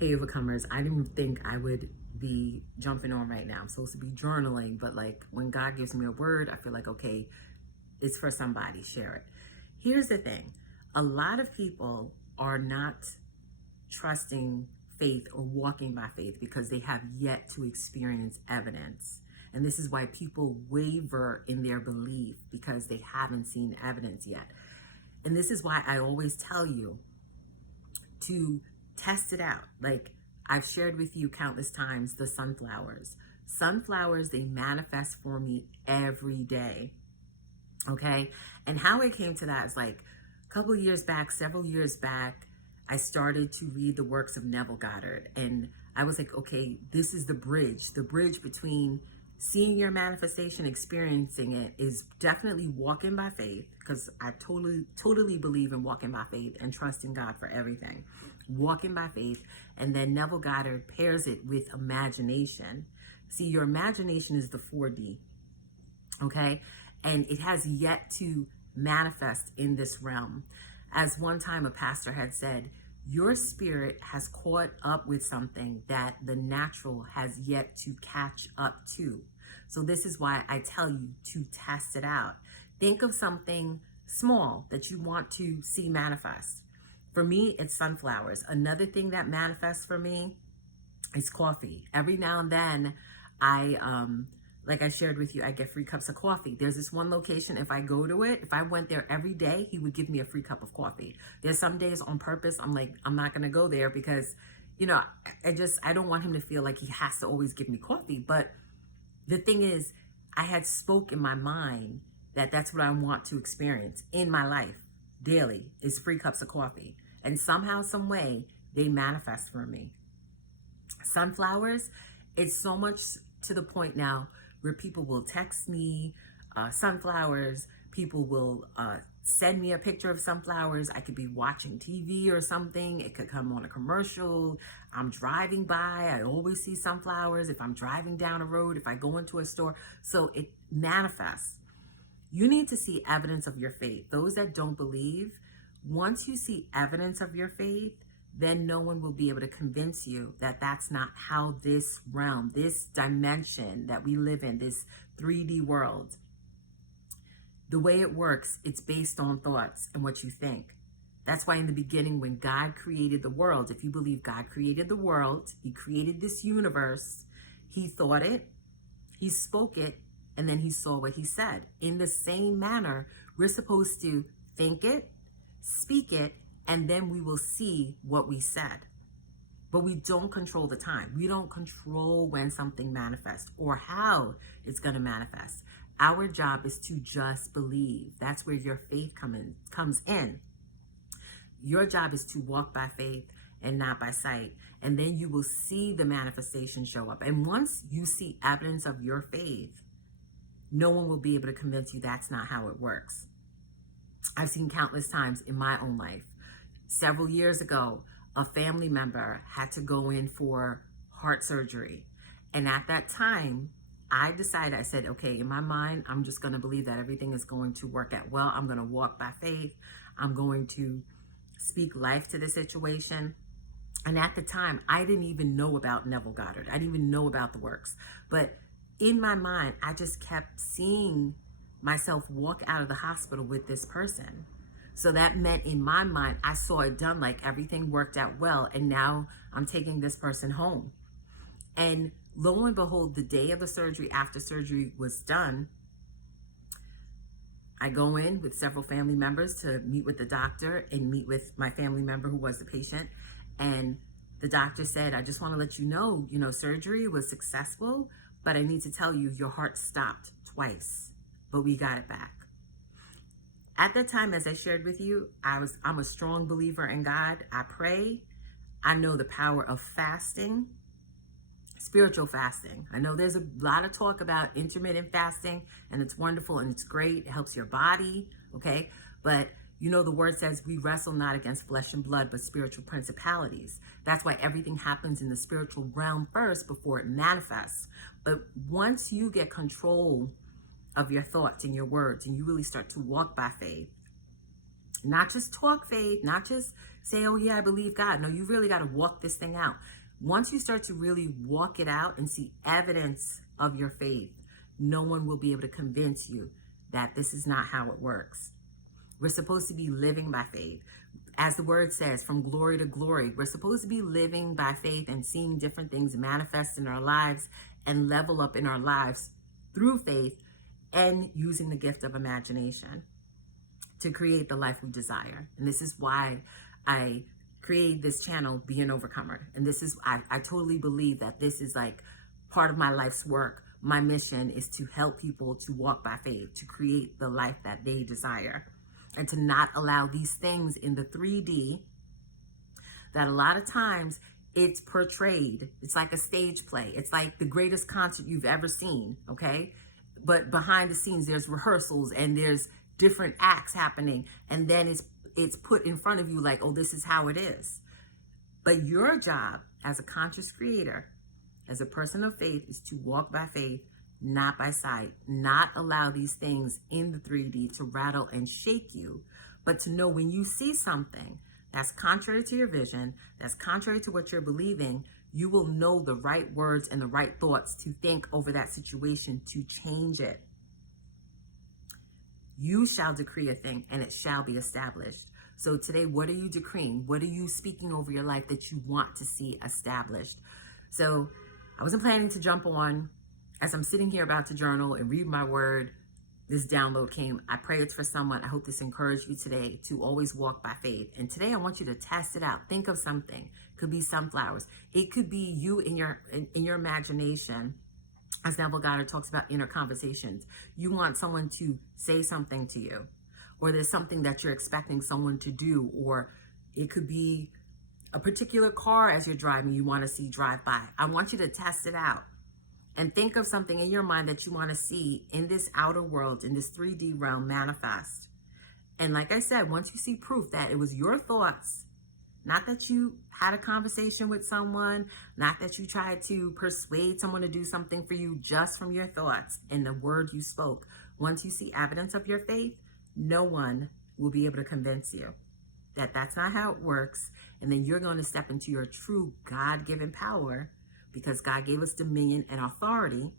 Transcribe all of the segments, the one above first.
Hey, overcomers. I didn't think I would be jumping on right now. I'm supposed to be journaling, but like when God gives me a word, I feel like, okay, it's for somebody, share it. Here's the thing, a lot of people are not trusting faith or walking by faith because they have yet to experience evidence. And this is why people waver in their belief because they haven't seen evidence yet. And this is why I always tell you to test it out. Like I've shared with you countless times, the sunflowers. Sunflowers, they manifest for me every day. Okay. And how I came to that is like a couple of years back, several years back, I started to read the works of Neville Goddard. And I was like, okay, this is the bridge between seeing your manifestation, experiencing it is definitely walking by faith, because I totally believe in walking by faith and trusting God for everything. Walking by faith. And then Neville Goddard pairs it with imagination. See, your imagination is the 4D. Okay. And it has yet to manifest in this realm. As one time a pastor had said, your spirit has caught up with something that the natural has yet to catch up to. So this is why I tell you to test it out. Think of something small that you want to see manifest. For me, it's sunflowers. Another thing that manifests for me is coffee. Every now and then like I shared with you, I get free cups of coffee. There's this one location, if I go to it, if I went there every day, he would give me a free cup of coffee. There's some days on purpose, I'm like, I'm not going to go there because, I don't want him to feel like he has to always give me coffee. But the thing is, I had spoke in my mind that that's what I want to experience in my life daily is free cups of coffee. And somehow, some way, they manifest for me. Sunflowers, it's so much to the point now where people will text me sunflowers. People will send me a picture of sunflowers. I could be watching TV or something. It could come on a commercial. I'm driving by. I always see sunflowers. If I'm driving down a road, if I go into a store. So it manifests. You need to see evidence of your faith. Those that don't believe, once you see evidence of your faith, then no one will be able to convince you that that's not how this realm, this dimension that we live in, this 3D world, the way it works, it's based on thoughts and what you think. That's why in the beginning, when God created the world, if you believe God created the world, he created this universe, he thought it, he spoke it, and then he saw what he said. In the same manner, we're supposed to think it, speak it, and then we will see what we said. But we don't control the time. We don't control when something manifests or how it's going to manifest. Our job is to just believe. That's where your faith comes in. Your job is to walk by faith and not by sight. And then you will see the manifestation show up. And once you see evidence of your faith, no one will be able to convince you that's not how it works. I've seen countless times in my own life. Several years ago, a family member had to go in for heart surgery. And at that time, I said, okay, in my mind, I'm just going to believe that everything is going to work out well. I'm going to walk by faith. I'm going to speak life to the situation. And at the time, I didn't even know about Neville Goddard. I didn't even know about the works. But in my mind, I just kept seeing myself walk out of the hospital with this person. So that meant in my mind, I saw it done, like everything worked out well. And now I'm taking this person home. And lo and behold, the day of the surgery, after surgery was done, I go in with several family members to meet with the doctor and meet with my family member who was the patient. And the doctor said, I just want to let you know, surgery was successful, but I need to tell you, your heart stopped twice, but we got it back. At that time, as I shared with you, I'm a strong believer in God. I pray. I know the power of fasting, spiritual fasting. I know there's a lot of talk about intermittent fasting, and it's wonderful and it's great. It helps your body, okay? But the word says we wrestle not against flesh and blood, but spiritual principalities. That's why everything happens in the spiritual realm first before it manifests. But once you get control of your thoughts and your words, and you really start to walk by faith, Not just talk faith, not just say, oh yeah, I believe God. No, you really got to walk this thing out. Once you start to really walk it out and see evidence of your faith, no one will be able to convince you that this is not how it works. We're supposed to be living by faith. As the word says, from glory to glory, we're supposed to be living by faith and seeing different things manifest in our lives and level up in our lives through faith and using the gift of imagination to create the life we desire. And this is why I created this channel, Be an Overcomer. And this is, I totally believe that this is like part of my life's work. My mission is to help people to walk by faith, to create the life that they desire, and to not allow these things in the 3D that a lot of times it's portrayed. It's like a stage play. It's like the greatest concert you've ever seen, okay? But behind the scenes, there's rehearsals and there's different acts happening. And then it's put in front of you like, oh, this is how it is. But your job as a conscious creator, as a person of faith, is to walk by faith, not by sight, not allow these things in the 3D to rattle and shake you, but to know when you see something that's contrary to your vision, that's contrary to what you're believing, you will know the right words and the right thoughts to think over that situation to change it. You shall decree a thing and it shall be established. So today, what are you decreeing? What are you speaking over your life that you want to see established? So I wasn't planning to jump on. As I'm sitting here about to journal and read my word, this download came. I pray it's for someone. I hope this encouraged you today to always walk by faith. And today I want you to test it out. Think of something. It could be sunflowers. It could be you in your imagination. As Neville Goddard talks about inner conversations. You want someone to say something to you, or there's something that you're expecting someone to do, or it could be a particular car as you're driving you want to see drive by. I want you to test it out. And think of something in your mind that you want to see in this outer world, in this 3D realm manifest. And like I said, once you see proof that it was your thoughts, not that you had a conversation with someone, not that you tried to persuade someone to do something for you, just from your thoughts and the word you spoke. Once you see evidence of your faith, no one will be able to convince you that that's not how it works. And then you're going to step into your true God-given power, because God gave us dominion and authority.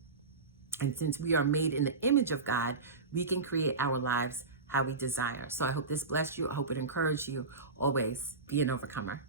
And since we are made in the image of God, we can create our lives how we desire. So I hope this blessed you. I hope it encouraged you. Always be an overcomer.